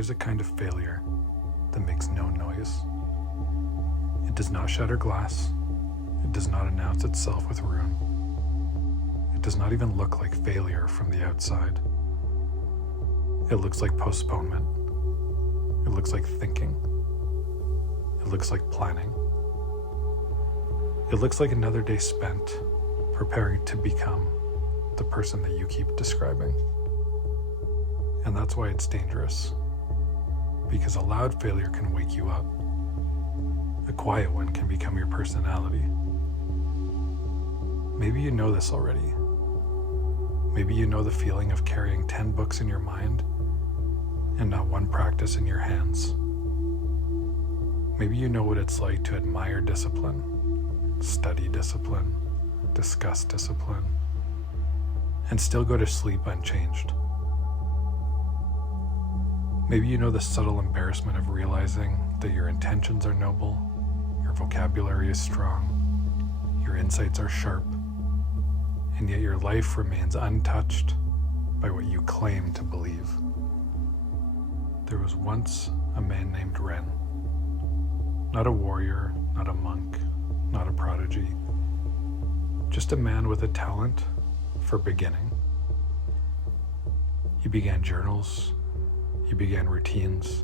is a kind of failure that makes no noise. It does not shatter glass. It does not announce itself with ruin. It does not even look like failure from the outside. It looks like postponement. It looks like thinking. It looks like planning. It looks like another day spent preparing to become the person that you keep describing. And that's why it's dangerous. Because a loud failure can wake you up. A quiet one can become your personality. Maybe you know this already. Maybe you know the feeling of carrying 10 books in your mind and not one practice in your hands. Maybe you know what it's like to admire discipline, study discipline, discuss discipline, and still go to sleep unchanged. Maybe you know the subtle embarrassment of realizing that your intentions are noble, your vocabulary is strong, your insights are sharp, and yet your life remains untouched by what you claim to believe. There was once a man named Ren. Not a warrior, not a monk, not a prodigy. Just a man with a talent for beginning. He began journals. He began routines.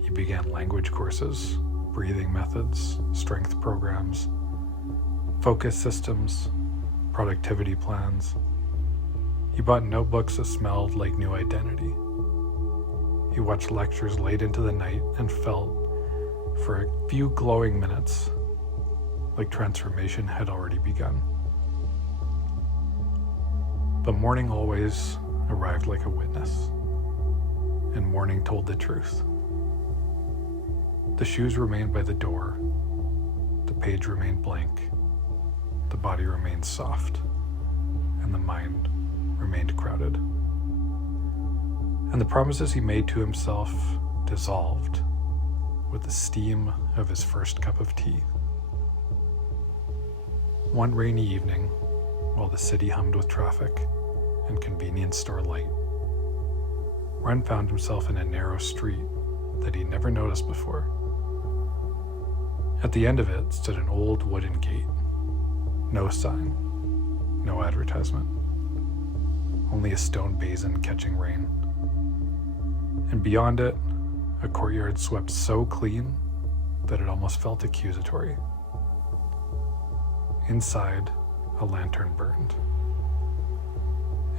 He began language courses, breathing methods, strength programs, focus systems, productivity plans. He bought notebooks that smelled like new identity. He watched lectures late into the night and felt, for a few glowing minutes, like transformation had already begun. But morning always arrived like a witness, and morning told the truth. The shoes remained by the door, the page remained blank, the body remained soft, and the mind remained crowded. And the promises he made to himself dissolved with the steam of his first cup of tea. One rainy evening, while the city hummed with traffic and convenience store light, Ren found himself in a narrow street that he'd never noticed before. At the end of it stood an old wooden gate. No sign, no advertisement, only a stone basin catching rain. And beyond it, a courtyard swept so clean that it almost felt accusatory. Inside, a lantern burned.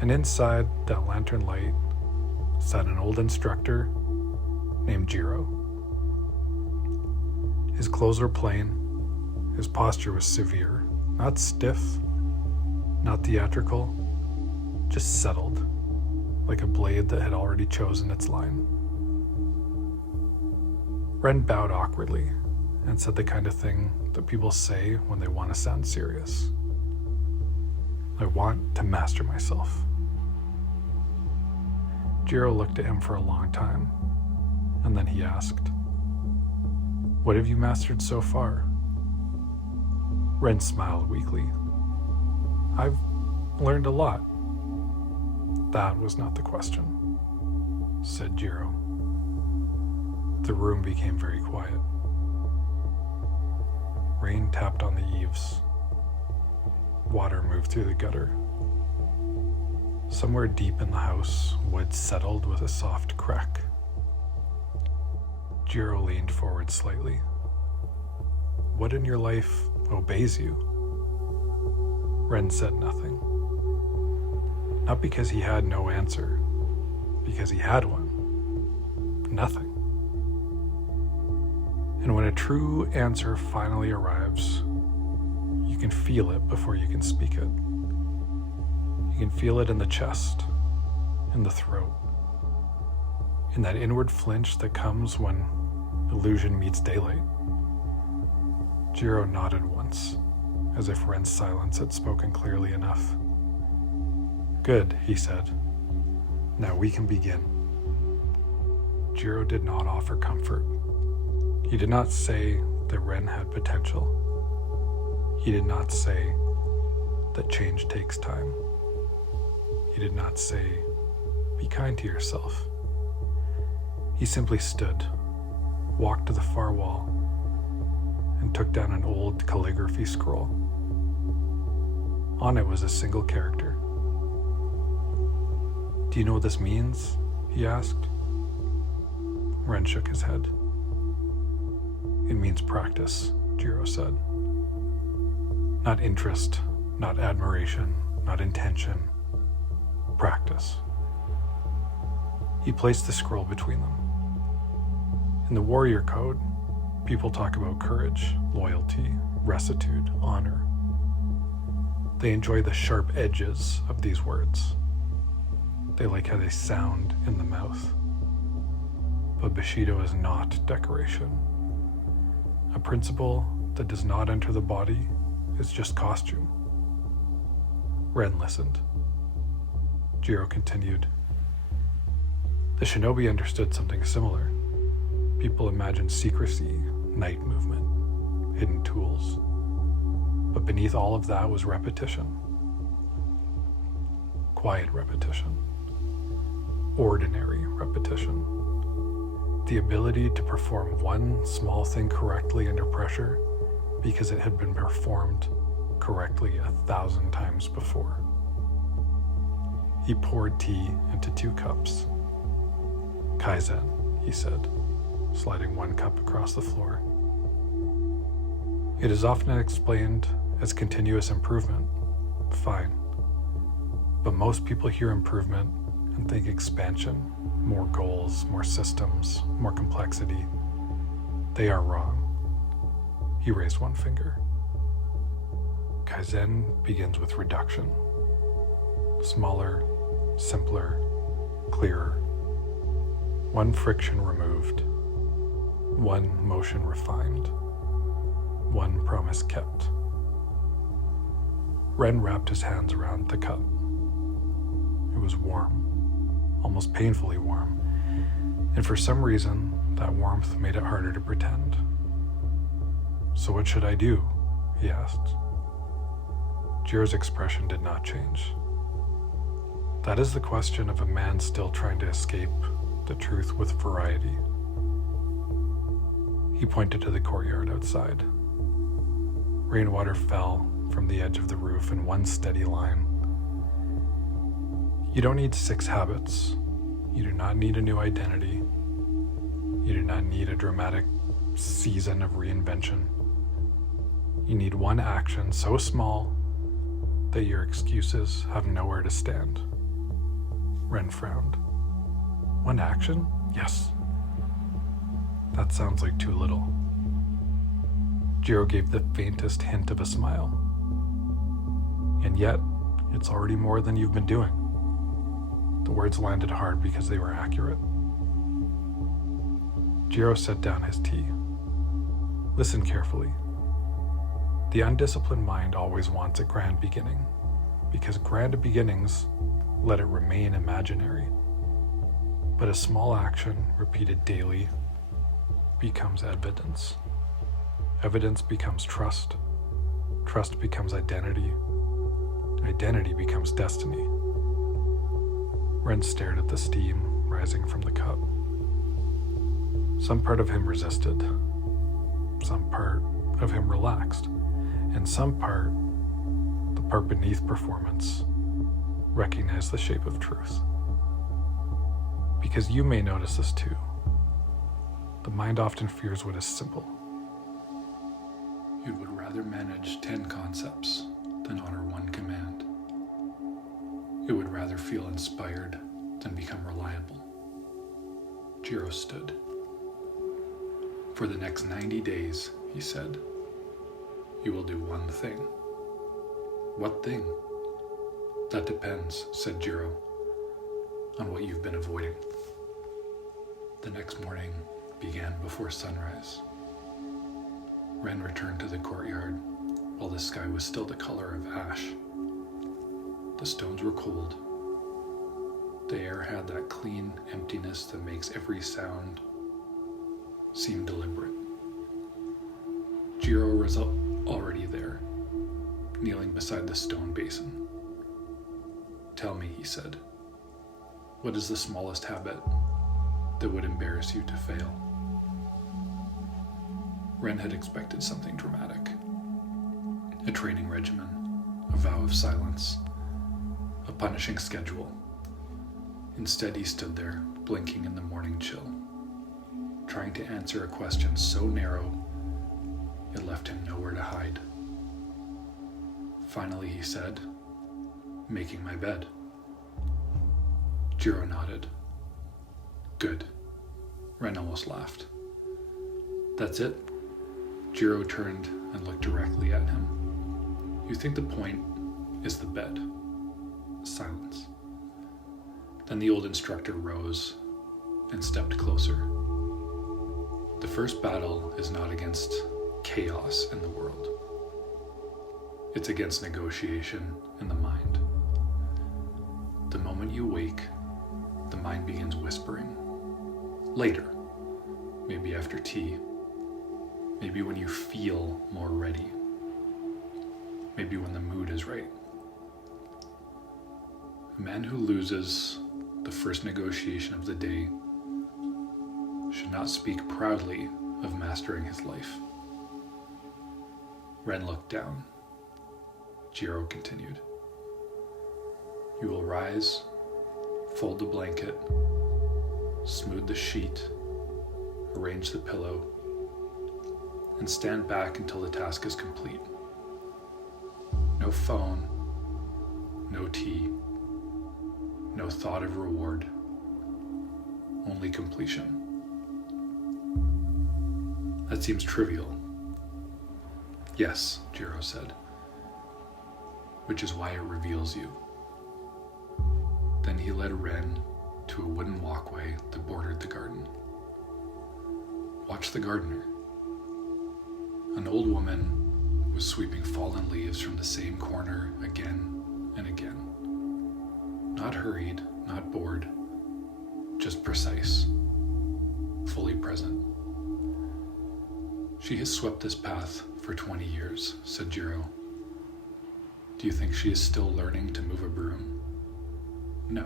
And inside that lantern light sat an old instructor named Jiro. His clothes were plain, his posture was severe, not stiff, not theatrical, just settled, like a blade that had already chosen its line. Ren bowed awkwardly and said the kind of thing that people say when they want to sound serious. I want to master myself. Jiro looked at him for a long time, and then he asked, "What have you mastered so far?" Ren smiled weakly. "I've learned a lot." "That was not the question," said Jiro. The room became very quiet. Rain tapped on the eaves. Water moved through the gutter. Somewhere deep in the house, wood settled with a soft crack. Jiro leaned forward slightly. "What in your life obeys you?" Ren said nothing. Not because he had no answer, because he had one. Nothing. And when a true answer finally arrives, you can feel it before you can speak it. You can feel it in the chest, in the throat, in that inward flinch that comes when illusion meets daylight. Jiro nodded once, as if Ren's silence had spoken clearly enough. "Good," he said. "Now we can begin." Jiro did not offer comfort. He did not say that Ren had potential. He did not say that change takes time. He did not say, "Be kind to yourself." He simply stood, walked to the far wall, and took down an old calligraphy scroll. On it was a single character. "Do you know what this means?" he asked. Ren shook his head. "It means practice," Jiro said. "Not interest, not admiration, not intention. Practice." He placed the scroll between them. In the warrior code, people talk about courage, loyalty, rectitude, honor. They enjoy the sharp edges of these words. They like how they sound in the mouth. But Bushido is not decoration. A principle that does not enter the body is just costume. Ren listened. Jiro continued. The shinobi understood something similar. People imagined secrecy, night movement, hidden tools. But beneath all of that was repetition. Quiet repetition. Ordinary repetition. The ability to perform one small thing correctly under pressure because it had been performed correctly 1,000 times before. He poured tea into 2 cups. "Kaizen," he said, sliding 1 cup across the floor. "It is often explained as continuous improvement. Fine. But most people hear improvement and think expansion, more goals, more systems, more complexity. They are wrong." He raised 1 finger. Kaizen begins with reduction. Smaller, simpler, clearer. 1 friction removed. 1 motion refined. 1 promise kept. Ren wrapped his hands around the cup. It was warm, almost painfully warm, and for some reason, that warmth made it harder to pretend. "So what should I do?" he asked. Jiro's expression did not change. That is the question of a man still trying to escape the truth with variety. He pointed to the courtyard outside. Rainwater fell from the edge of the roof in 1 steady line. You don't need 6 habits. You do not need a new identity. You do not need a dramatic season of reinvention. You need 1 action so small that your excuses have nowhere to stand. Ren frowned. 1 action? Yes. That sounds like too little. Jiro gave the faintest hint of a smile. And yet, it's already more than you've been doing. The words landed hard because they were accurate. Jiro set down his tea. Listen carefully. The undisciplined mind always wants a grand beginning, because grand beginnings let it remain imaginary. But a small action repeated daily becomes evidence. Evidence becomes trust. Trust becomes identity. Identity becomes destiny. Ren stared at the steam rising from the cup. Some part of him resisted. Some part of him relaxed. And some part, the part beneath performance, recognized the shape of truth. Because you may notice this too. The mind often fears what is simple. It would rather manage 10 concepts than honor 1 command. It would rather feel inspired than become reliable. Jiro stood. For the next 90 days, he said, you will do 1 thing. What thing? That depends, said Jiro, on what you've been avoiding. The next morning began before sunrise. Ren returned to the courtyard while the sky was still the color of ash. The stones were cold. The air had that clean emptiness that makes every sound seem deliberate. Jiro was already there, kneeling beside the stone basin. Tell me, he said, what is the smallest habit that would embarrass you to fail. Ren had expected something dramatic. A training regimen, a vow of silence, a punishing schedule. Instead, he stood there, blinking in the morning chill, trying to answer a question so narrow it left him nowhere to hide. Finally, he said, "Making my bed." Jiro nodded. "Good." Ren almost laughed. "That's it?" Jiro turned and looked directly at him. "You think the point is the bed?" Silence. Then the old instructor rose and stepped closer. "The first battle is not against chaos in the world. It's against negotiation in the mind. The moment you wake, the mind begins whispering. Later, maybe after tea, maybe when you feel more ready, maybe when the mood is right. A man who loses the first negotiation of the day should not speak proudly of mastering his life." Ren looked down. Jiro continued. "You will rise, fold the blanket, smooth the sheet, arrange the pillow, and stand back until the task is complete. No phone, no tea, no thought of reward, only completion." "That seems trivial." "Yes," Jiro said, "which is why it reveals you." Then he led Ren to a wooden walkway that bordered the garden. "Watch the gardener." An old woman was sweeping fallen leaves from the same corner again and again. Not hurried, not bored, just precise, fully present. "She has swept this path for 20 years, said Jiro. "Do you think she is still learning to move a broom?" "No."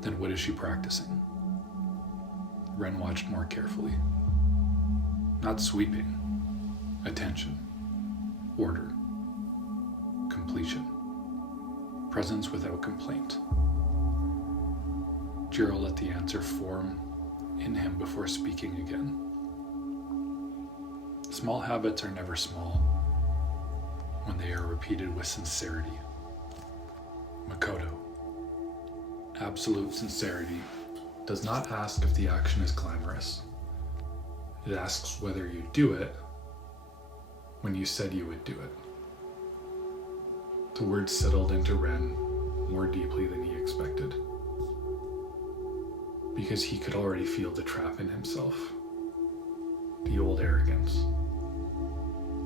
"Then what is she practicing?" Ren watched more carefully. "Not sweeping. Attention. Order. Completion. Presence without complaint." Jiro let the answer form in him before speaking again. "Small habits are never small when they are repeated with sincerity." Makoto. Absolute sincerity does not ask if the action is glamorous. It asks whether you do it when you said you would do it. The words settled into Ren more deeply than he expected, because he could already feel the trap in himself. The old arrogance.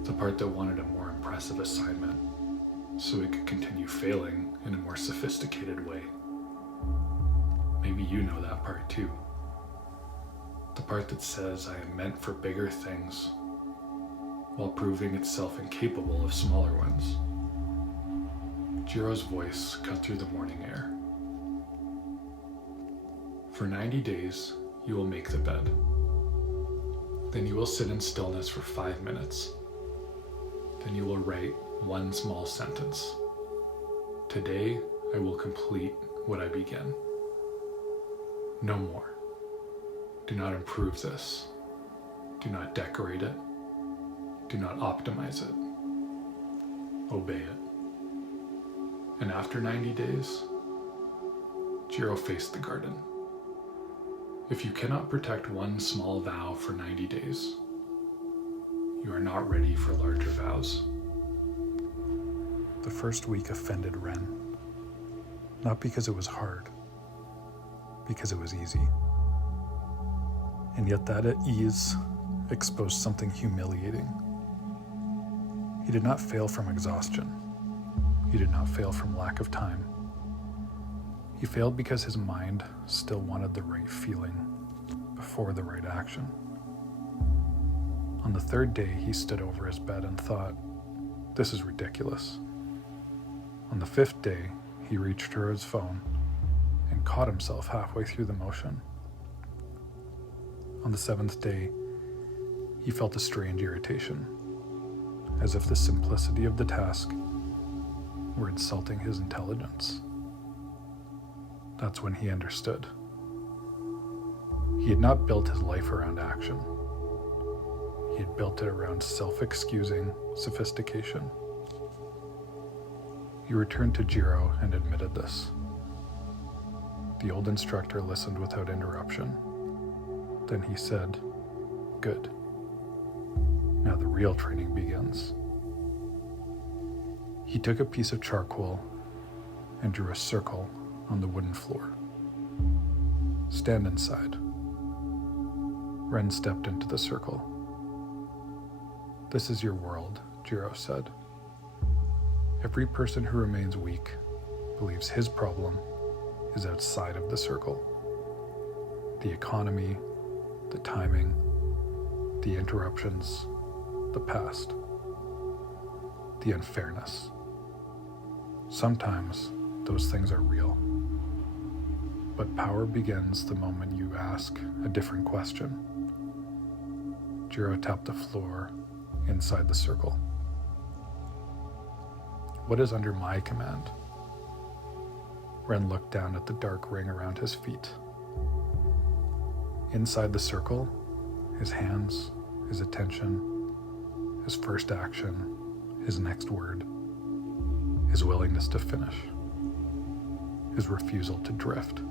The part that wanted a more impressive assignment so it could continue failing in a more sophisticated way. Maybe you know that part too. The part that says I am meant for bigger things while proving itself incapable of smaller ones. Jiro's voice cut through the morning air. "For 90 days, you will make the bed. Then you will sit in stillness for 5 minutes. Then you will write one small sentence. Today, I will complete what I began. No more. Do not improve this. Do not decorate it. Do not optimize it. Obey it." And after 90 days, Jiro faced the garden. If you cannot protect one small vow for 90 days, you are not ready for larger vows. The first week offended Ren, not because it was hard, because it was easy. And yet that ease exposed something humiliating. He did not fail from exhaustion. He did not fail from lack of time. He failed because his mind still wanted the right feeling before the right action. On the third day, he stood over his bed and thought, "This is ridiculous." On the fifth day, he reached for his phone and caught himself halfway through the motion. On the 7th day, he felt a strange irritation, as if the simplicity of the task were insulting his intelligence. That's when he understood. He had not built his life around action. He had built it around self-excusing sophistication. He returned to Jiro and admitted this. The old instructor listened without interruption. Then he said, "Good. Now the real training begins." He took a piece of charcoal and drew a circle on the wooden floor. "Stand inside." Ren stepped into the circle. "This is your world," Jiro said. "Every person who remains weak believes his problem is outside of the circle. The economy, the timing, the interruptions, the past, the unfairness. Sometimes those things are real. But power begins the moment you ask a different question." Jiro tapped the floor inside the circle. "What is under my command?" Ren looked down at the dark ring around his feet. Inside the circle, his hands, his attention, his first action, his next word, his willingness to finish, his refusal to drift.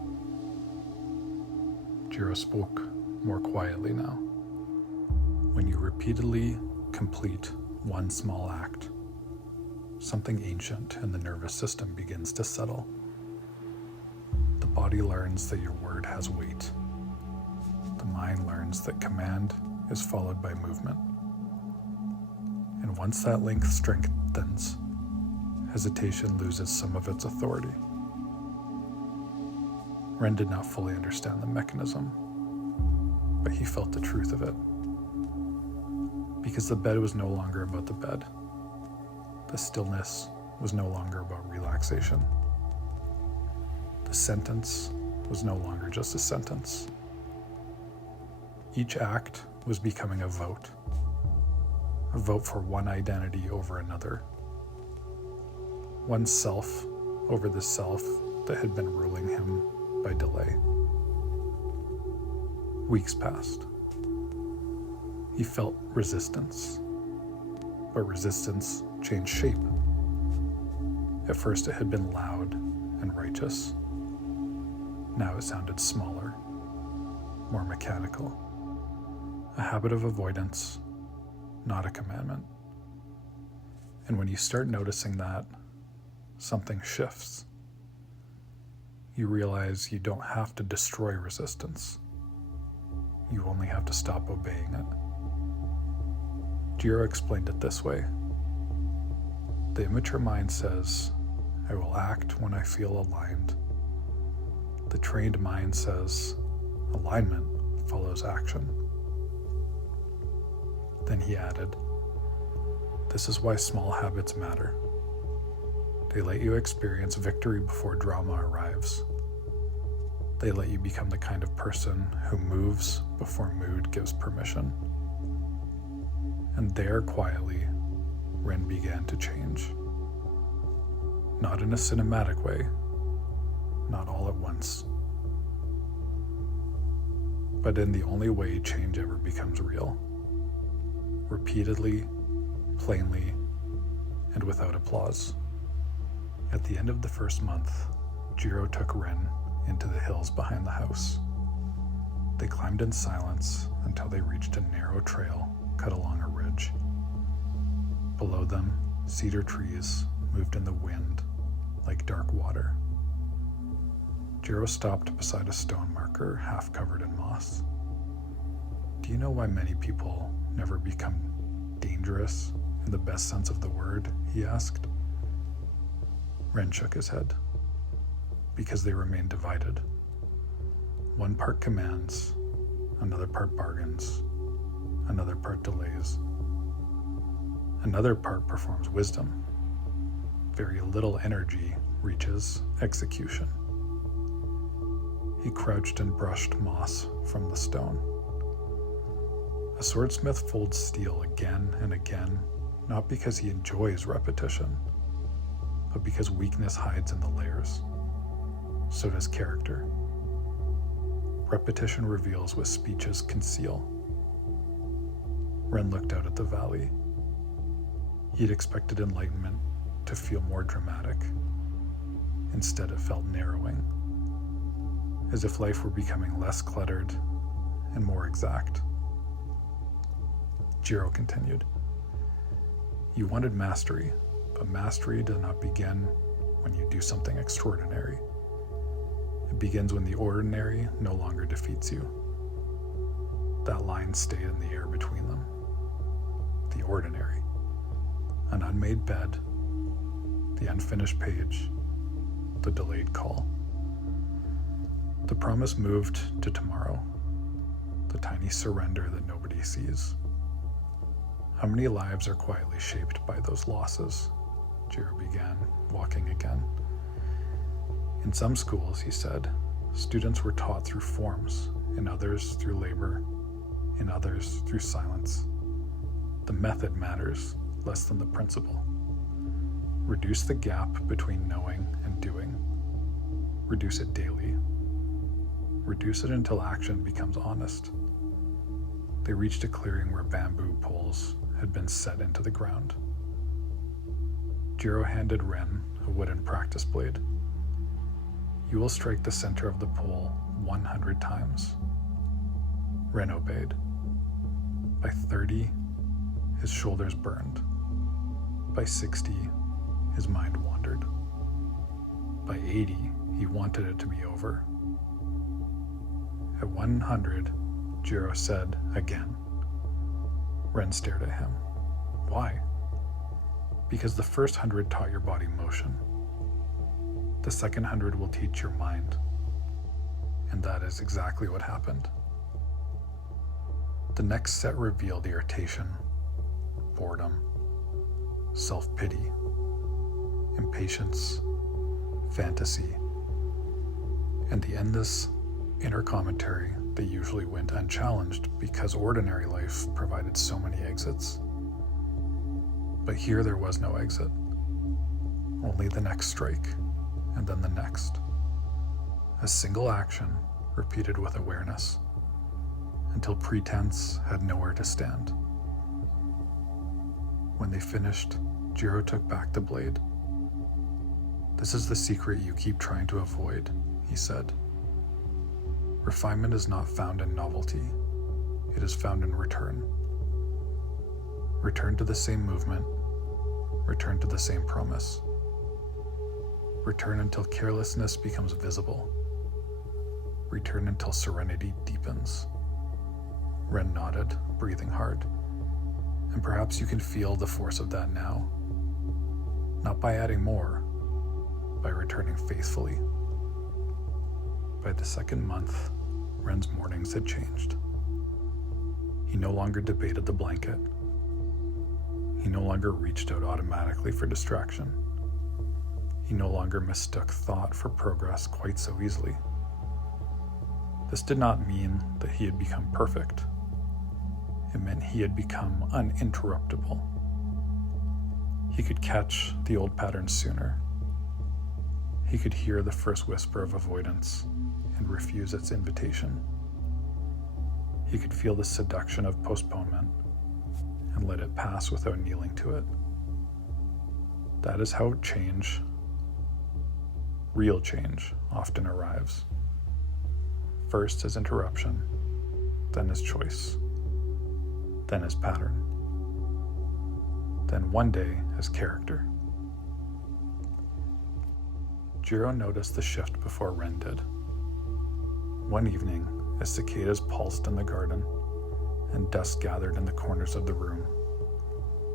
Jiro spoke more quietly now. "When you repeatedly complete one small act, something ancient in the nervous system begins to settle. The body learns that your word has weight. The mind learns that command is followed by movement. And once that link strengthens, hesitation loses some of its authority." Ren did not fully understand the mechanism, but he felt the truth of it. Because the bed was no longer about the bed. The stillness was no longer about relaxation. The sentence was no longer just a sentence. Each act was becoming a vote for one identity over another, one self over the self that had been ruling him by delay. Weeks passed. He felt resistance, but resistance changed shape. At first it had been loud and righteous. Now it sounded smaller, more mechanical. A habit of avoidance, not a commandment. And when you start noticing that, something shifts. You realize you don't have to destroy resistance. You only have to stop obeying it. Jiro explained it this way. The immature mind says, "I will act when I feel aligned." The trained mind says, "Alignment follows action." Then he added, "This is why small habits matter. They let you experience victory before drama arrives. They let you become the kind of person who moves before mood gives permission." And there, quietly, Ren began to change. Not in a cinematic way, not all at once, but in the only way change ever becomes real. Repeatedly, plainly, and without applause. At the end of the first month, Jiro took Ren into the hills behind the house. They climbed in silence until they reached a narrow trail cut along a ridge. Below them, cedar trees moved in the wind like dark water. Jiro stopped beside a stone marker half covered in moss. "Do you know why many people never become dangerous in the best sense of the word?" he asked. Ren shook his head. "Because they remain divided. One part commands, another part bargains, another part delays. Another part performs wisdom. Very little energy reaches execution. He crouched and brushed moss from the stone. A swordsmith folds steel again and again, not because he enjoys repetition, but because weakness hides in the layers. So does character. Repetition reveals what speeches conceal. Ren looked out at the valley. He'd expected enlightenment to feel more dramatic. Instead, it felt narrowing, as if life were becoming less cluttered and more exact. Jiro continued. You wanted mastery, but mastery does not begin when you do something extraordinary. It begins when the ordinary no longer defeats you. That line stayed in the air between them. The ordinary. An unmade bed, the unfinished page, the delayed call. The promise moved to tomorrow, the tiny surrender that nobody sees. How many lives are quietly shaped by those losses? Jiro began, walking again. In some schools, he said, students were taught through forms, in others through labor, in others through silence. The method matters less than the principle. Reduce the gap between knowing and doing. Reduce it daily. Reduce it until action becomes honest. They reached a clearing where bamboo poles had been set into the ground. Jiro handed Ren a wooden practice blade. You will strike the center of the pole 100 times. Ren obeyed. By 30, his shoulders burned. By 60, his mind wandered. By 80, he wanted it to be over. At 100, Jiro said again. Ren stared at him. Why? Because the first 100 taught your body motion. The second 100 will teach your mind. And that is exactly what happened. The next set revealed irritation, boredom, self-pity, impatience, fantasy, and the endless inner commentary that usually went unchallenged because ordinary life provided so many exits. But here there was no exit, only the next strike, and then the next. A single action repeated with awareness, until pretense had nowhere to stand. When they finished, Jiro took back the blade. This is the secret you keep trying to avoid, he said. Refinement is not found in novelty. It is found in return. Return to the same movement. Return to the same promise. Return until carelessness becomes visible. Return until serenity deepens. Ren nodded, breathing hard. And perhaps you can feel the force of that now. Not by adding more, by returning faithfully. By the second month, Ren's mornings had changed. He no longer debated the blanket. He no longer reached out automatically for distraction. He no longer mistook thought for progress quite so easily. This did not mean that he had become perfect. It meant he had become uninterruptible. He could catch the old patterns sooner. He could hear the first whisper of avoidance and refuse its invitation. He could feel the seduction of postponement and let it pass without kneeling to it. That is how change, real change, often arrives. First as interruption, then as choice, then as pattern, then one day as character. Jiro noticed the shift before Ren did. One evening, as cicadas pulsed in the garden and dust gathered in the corners of the room,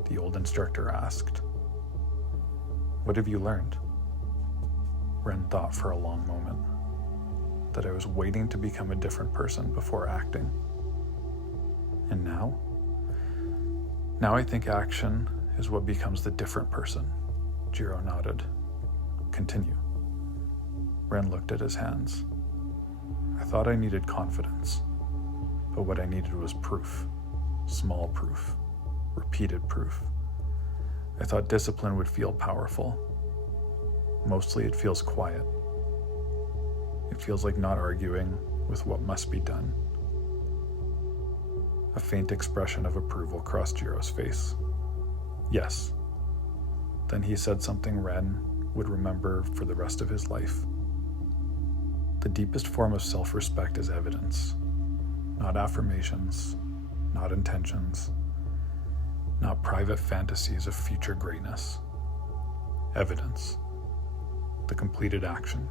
the old instructor asked, "What have you learned?" Ren thought for a long moment that I was waiting to become a different person before acting. And now? Now I think action is what becomes the different person. Jiro nodded. Continue. Ren looked at his hands. I thought I needed confidence, but what I needed was proof. Small proof. Repeated proof. I thought discipline would feel powerful. Mostly it feels quiet. It feels like not arguing with what must be done. A faint expression of approval crossed Jiro's face. Yes. Then he said something Ren would remember for the rest of his life. The deepest form of self-respect is evidence, not affirmations, not intentions, not private fantasies of future greatness. Evidence. The completed action.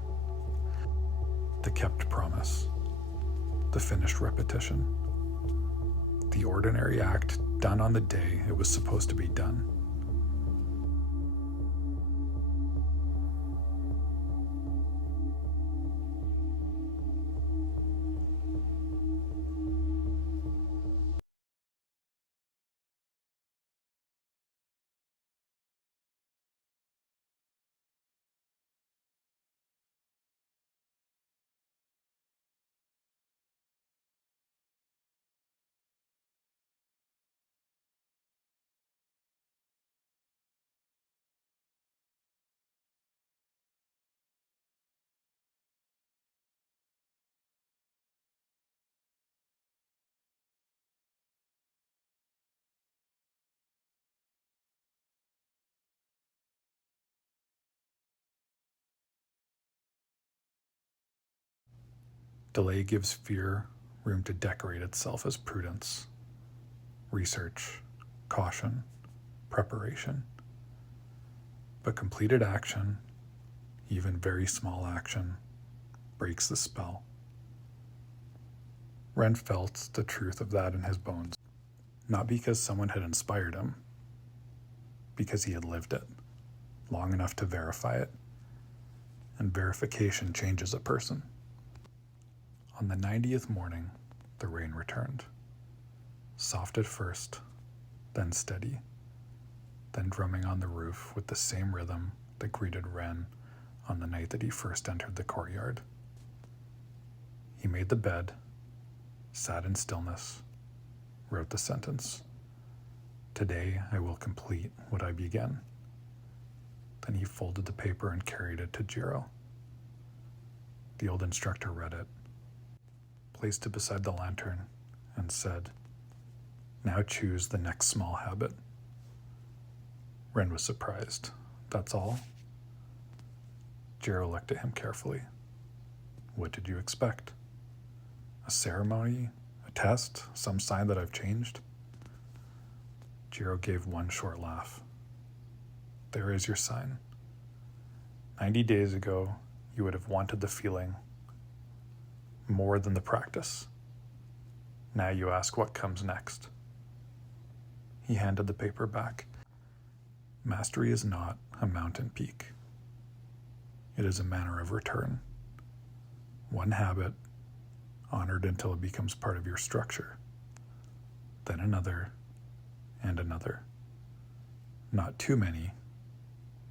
The kept promise. The finished repetition. The ordinary act done on the day it was supposed to be done. Delay gives fear room to decorate itself as prudence, research, caution, preparation. But completed action, even very small action, breaks the spell. Ren felt the truth of that in his bones, not because someone had inspired him, because he had lived it long enough to verify it, and verification changes a person. On the 90th morning, the rain returned. Soft at first, then steady, then drumming on the roof with the same rhythm that greeted Ren on the night that he first entered the courtyard. He made the bed, sat in stillness, wrote the sentence, "Today I will complete what I began." Then he folded the paper and carried it to Jiro. The old instructor read it, placed it beside the lantern, and said, "Now choose the next small habit." Ren was surprised. "That's all?" Jiro looked at him carefully. "What did you expect? A ceremony? A test? Some sign that I've changed?" Jiro gave one short laugh. "There is your sign. 90 days ago, you would have wanted the feeling more than the practice. Now you ask what comes next." He handed the paper back. Mastery is not a mountain peak. It is a manner of return. One habit, honored until it becomes part of your structure. Then another, and another. Not too many,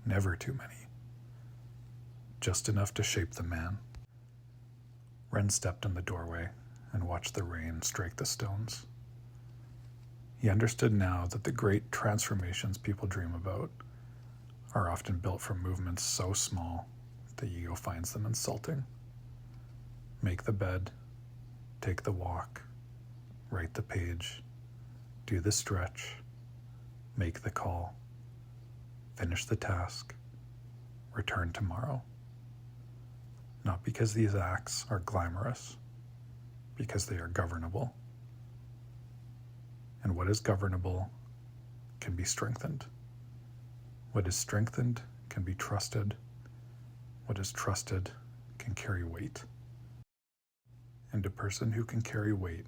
never too many. Just enough to shape the man. Ren stepped in the doorway and watched the rain strike the stones. He understood now that the great transformations people dream about are often built from movements so small the ego finds them insulting. Make the bed, take the walk, write the page, do the stretch, make the call, finish the task, return tomorrow. Not because these acts are glamorous, because they are governable. And what is governable can be strengthened. What is strengthened can be trusted. What is trusted can carry weight. And a person who can carry weight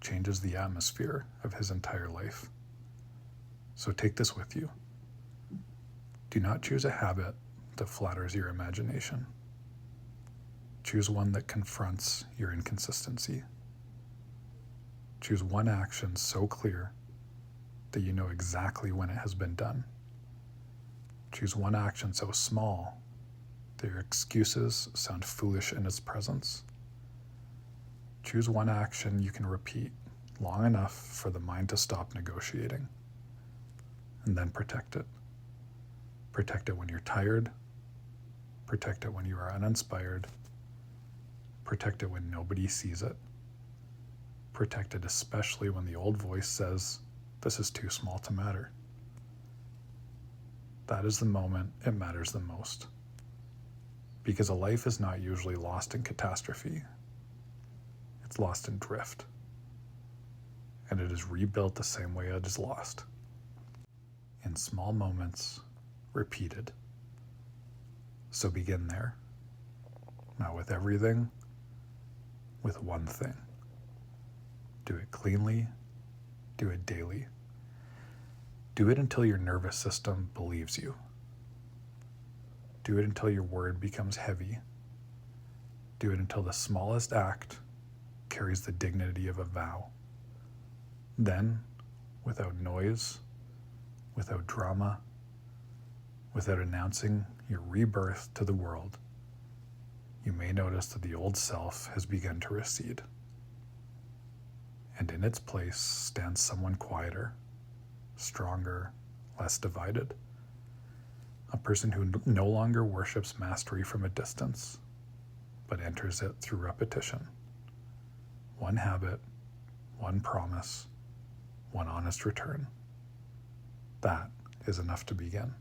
changes the atmosphere of his entire life. So take this with you. Do not choose a habit that flatters your imagination. Choose one that confronts your inconsistency. Choose one action so clear that you know exactly when it has been done. Choose one action so small that your excuses sound foolish in its presence. Choose one action you can repeat long enough for the mind to stop negotiating, and then protect it. Protect it when you're tired. Protect it when you are uninspired. Protect it when nobody sees it. Protect it especially when the old voice says, "This is too small to matter." That is the moment it matters the most. Because a life is not usually lost in catastrophe. It's lost in drift. And it is rebuilt the same way it is lost. In small moments, repeated. So begin there. Not with everything, with one thing. Do it cleanly. Do it daily. Do it until your nervous system believes you. Do it until your word becomes heavy. Do it until the smallest act carries the dignity of a vow. Then, without noise, without drama, without announcing your rebirth to the world, you may notice that the old self has begun to recede. And in its place stands someone quieter, stronger, less divided. A person who no longer worships mastery from a distance, but enters it through repetition. One habit, one promise, one honest return. That is enough to begin.